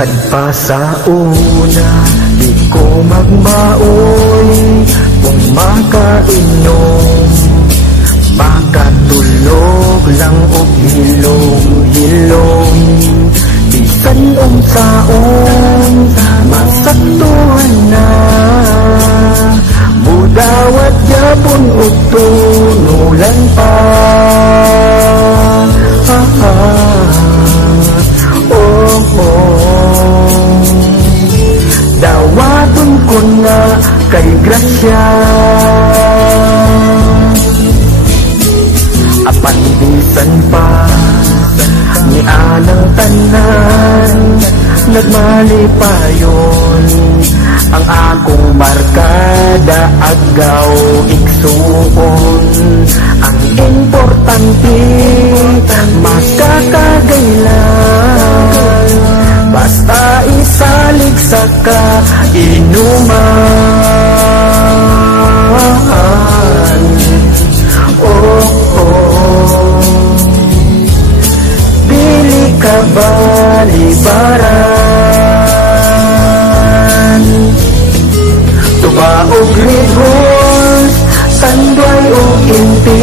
Kadpa sa una, di ko magmaoy kung makainom, makatulog lang og hilom-hilom. Bisan unsaon masaktuhan na, budawat yapon og tunulan pa. Dawaton ko na kay grasya, apan bisan pa ni anang tanan, nagmali pa yun. Ang akong barkada agaw igsuon, ang importante makakagaylan, basta isalig sa kainuman. Dili ka balibaran, tuba og rigos, sandoy og inti,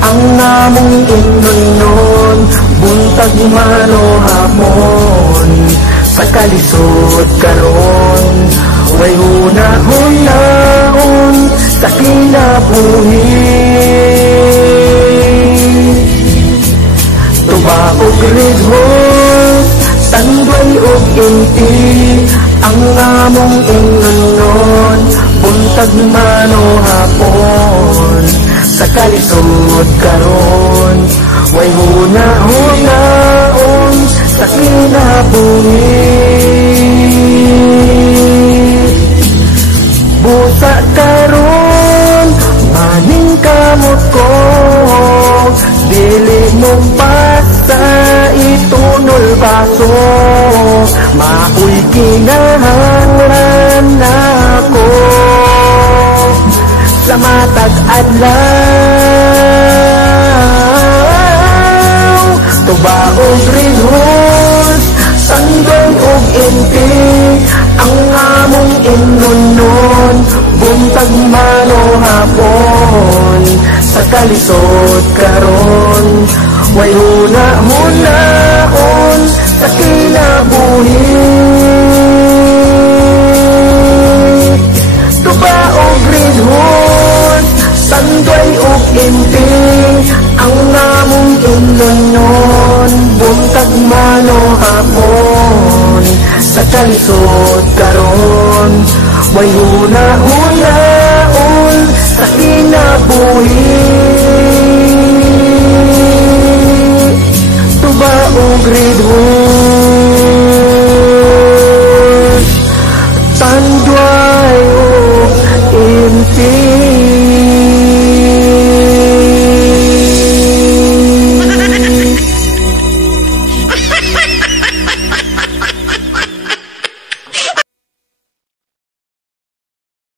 ang namong inunon, buntag man o hapon. Sa kalisod karon, way hunahon sa kinabuhi. Tuba og rigos, sandoy og inti, ang namong inunon, buntag man o hapon. Sa kalisod karon, way hunahon sa kinabuhi. Busa karon, maning kamot ko, dili mong basta itunol baso, maoy kinahanglan ako sa matag adlaw. Tuba og rigos, sandoy og inti, ang among inunon, buntag man o hapon. Sa kalisod karon, way hunahon sa kinabuhi. Tuba og rigos, sandoy og inti, ang namong inunon, buntag man o hapon. Sa kalisod karon, way hunahon